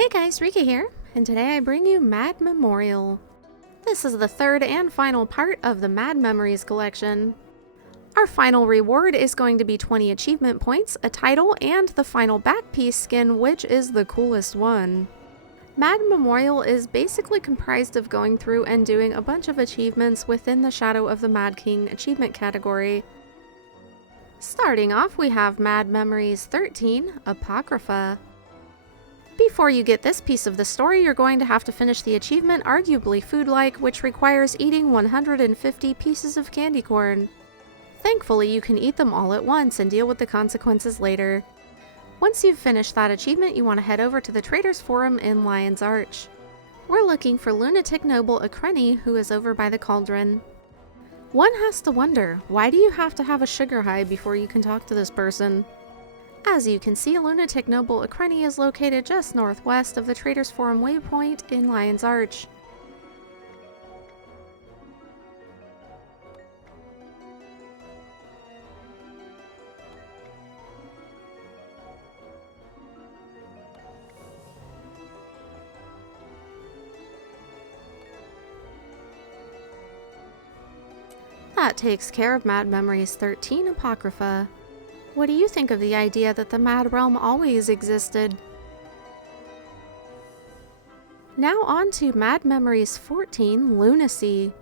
Hey guys, Rika here, and today I bring you Mad Memorial. This is the third and final part of the Mad Memories collection. Our final reward is going to be 20 achievement points, a title, and the final back piece skin, which is the coolest one. Mad Memorial is basically comprised of going through and doing a bunch of achievements within the Shadow of the Mad King achievement category. Starting off, we have Mad Memories 13, Apocrypha. Before you get this piece of the story, you're going to have to finish the achievement, arguably Foodlike, which requires eating 150 pieces of candy corn. Thankfully, you can eat them all at once and deal with the consequences later. Once you've finished that achievement, you want to head over to the Traders Forum in Lion's Arch. We're looking for Lunatic Noble Acreni, who is over by the cauldron. One has to wonder, why do you have to have a sugar high before you can talk to this person? As you can see, Lunatic Noble Acreni is located just northwest of the Traders Forum waypoint in Lion's Arch. That takes care of Mad Memories 13, Apocrypha. What do you think of the idea that the Mad Realm always existed? Now on to Mad Memories 14, Lunacy.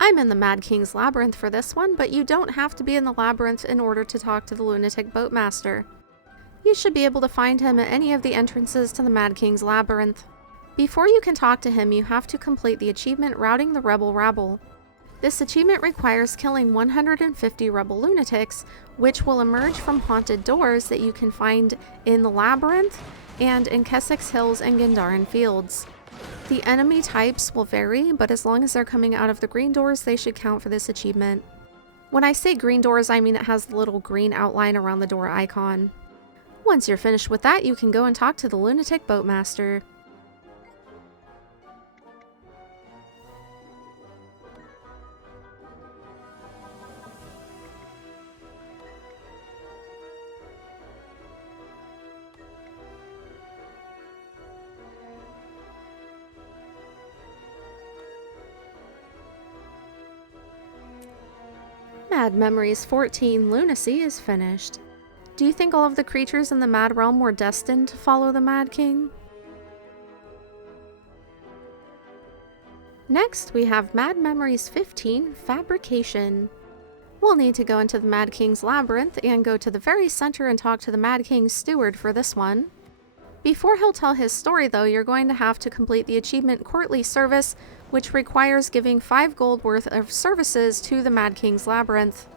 I'm in the Mad King's Labyrinth for this one, but you don't have to be in the labyrinth in order to talk to the Lunatic Boatmaster. You should be able to find him at any of the entrances to the Mad King's Labyrinth. Before you can talk to him, you have to complete the achievement Routing the Rabble. This achievement requires killing 150 Rebel Lunatics, which will emerge from haunted doors that you can find in the Labyrinth and in Kessex Hills and Gandharan Fields. The enemy types will vary, but as long as they're coming out of the green doors, they should count for this achievement. When I say green doors, I mean it has the little green outline around the door icon. Once you're finished with that, you can go and talk to the Lunatic Boatmaster. Mad Memories 14, Lunacy is finished. Do you think all of the creatures in the Mad Realm were destined to follow the Mad King? Next, we have Mad Memories 15, Fabrication. We'll need to go into the Mad King's Labyrinth and go to the very center and talk to the Mad King's Steward for this one. Before he'll tell his story though, you're going to have to complete the achievement Courtly Service, which requires giving 5 gold worth of services to the Mad King's Labyrinth.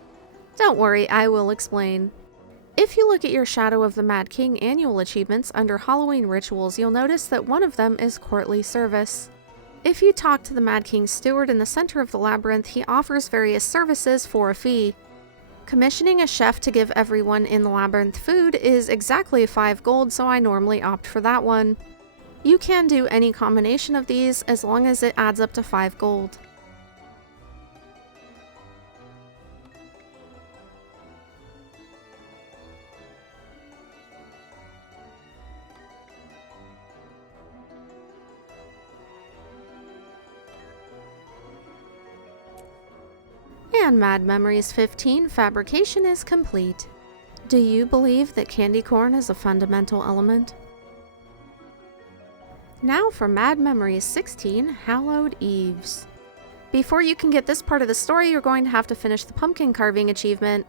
Don't worry, I will explain. If you look at your Shadow of the Mad King annual achievements under Halloween rituals, you'll notice that one of them is Courtly Service. If you talk to the Mad King's Steward in the center of the labyrinth, he offers various services for a fee. Commissioning a chef to give everyone in the labyrinth food is exactly 5 gold, so I normally opt for that one. You can do any combination of these as long as it adds up to 5 gold. And Mad Memories 15, Fabrication is complete. Do you believe that candy corn is a fundamental element? Now for Mad Memories 16, Hallowed Eves. Before you can get this part of the story, you're going to have to finish the pumpkin carving achievement.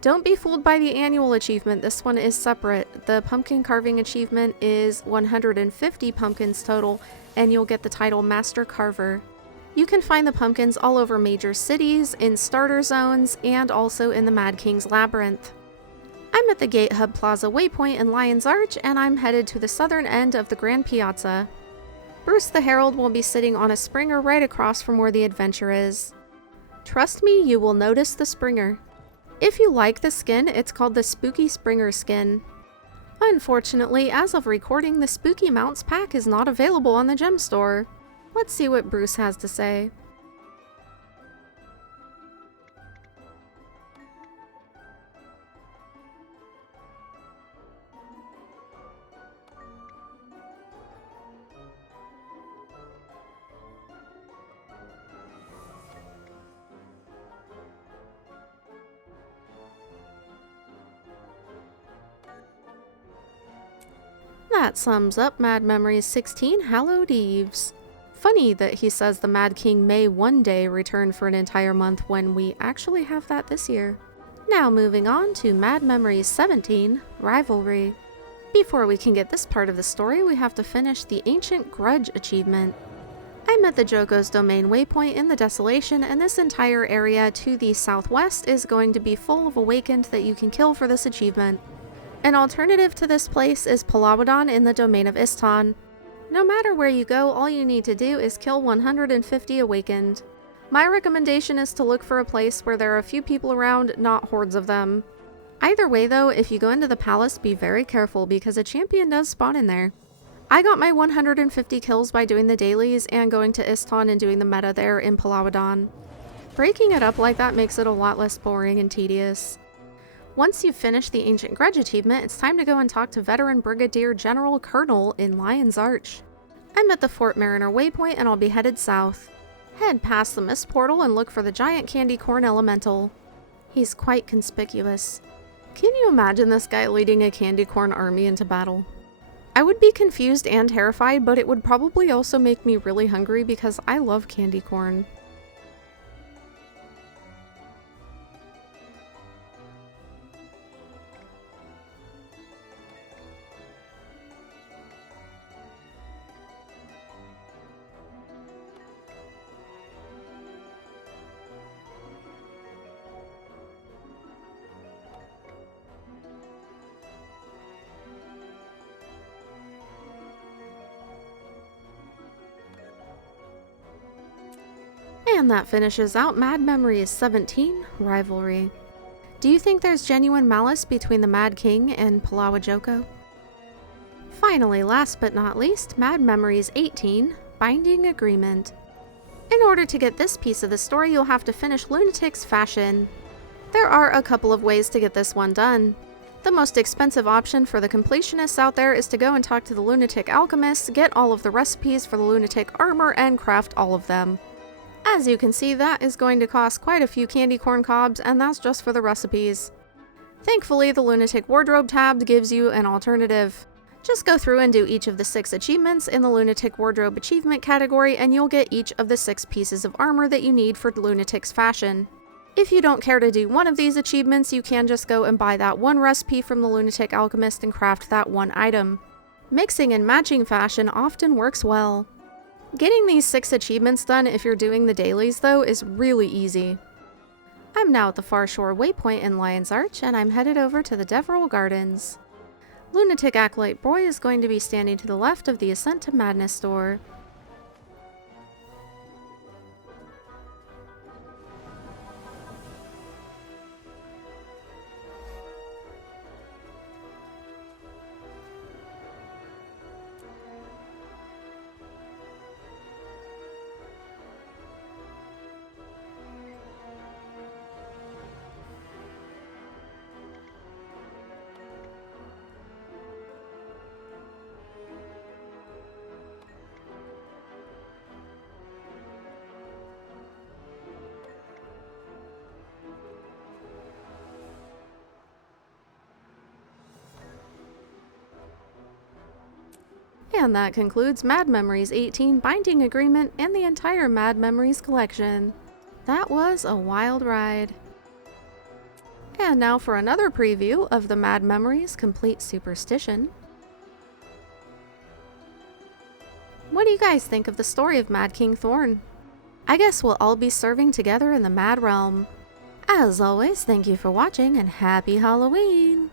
Don't be fooled by the annual achievement, this one is separate. The pumpkin carving achievement is 150 pumpkins total, and you'll get the title Master Carver. You can find the pumpkins all over major cities, in starter zones, and also in the Mad King's Labyrinth. I'm at the Gate Hub Plaza waypoint in Lion's Arch, and I'm headed to the southern end of the Grand Piazza. Bruce the Herald will be sitting on a springer right across from where the adventure is. Trust me, you will notice the springer. If you like the skin, it's called the Spooky Springer skin. Unfortunately, as of recording, the Spooky Mounts pack is not available on the gem store. Let's see what Bruce has to say. That sums up Mad Memories 16 Hallowed Eves. Funny that he says the Mad King may one day return for an entire month when we actually have that this year. Now moving on to Mad Memories 17 Rivalry. Before we can get this part of the story, we have to finish the Ancient Grudge achievement. I'm at the Joko's Domain waypoint in the Desolation, and this entire area to the southwest is going to be full of Awakened that you can kill for this achievement. An alternative to this place is Palawadon in the Domain of Istan. No matter where you go, all you need to do is kill 150 Awakened. My recommendation is to look for a place where there are a few people around, not hordes of them. Either way though, if you go into the palace, be very careful because a champion does spawn in there. I got my 150 kills by doing the dailies and going to Istan and doing the meta there in Palawadon. Breaking it up like that makes it a lot less boring and tedious. Once you've finished the Ancient Grudge achievement, it's time to go and talk to veteran Brigadier General Kernel in Lion's Arch. I'm at the Fort Mariner waypoint and I'll be headed south. Head past the Mist Portal and look for the giant candy corn elemental. He's quite conspicuous. Can you imagine this guy leading a candy corn army into battle? I would be confused and terrified, but it would probably also make me really hungry because I love candy corn. And that finishes out Mad Memories 17 Rivalry. Do you think there's genuine malice between the Mad King and Palawa Joko? Finally, last but not least, Mad Memories 18 Binding Agreement. In order to get this piece of the story, you'll have to finish Lunatic's Fashion. There are a couple of ways to get this one done. The most expensive option for the completionists out there is to go and talk to the Lunatic Alchemist, get all of the recipes for the Lunatic armor, and craft all of them. As you can see, that is going to cost quite a few candy corn cobs, and that's just for the recipes. Thankfully, the Lunatic Wardrobe tab gives you an alternative. Just go through and do each of the 6 achievements in the Lunatic Wardrobe achievement category, and you'll get each of the 6 pieces of armor that you need for Lunatic's Fashion. If you don't care to do one of these achievements, you can just go and buy that one recipe from the Lunatic Alchemist and craft that one item. Mixing and matching fashion often works well. Getting these 6 achievements done if you're doing the dailies though is really easy. I'm now at the Far Shore waypoint in Lion's Arch and I'm headed over to the Deverell Gardens. Lunatic Acolyte Broye is going to be standing to the left of the Ascent to Madness door. And that concludes Mad Memories 18 Binding Agreement and the entire Mad Memories collection. That was a wild ride. And now for another preview of the Mad Memories Complete Superstition. What do you guys think of the story of Mad King Thorn? I guess we'll all be serving together in the Mad Realm. As always, thank you for watching and happy Halloween!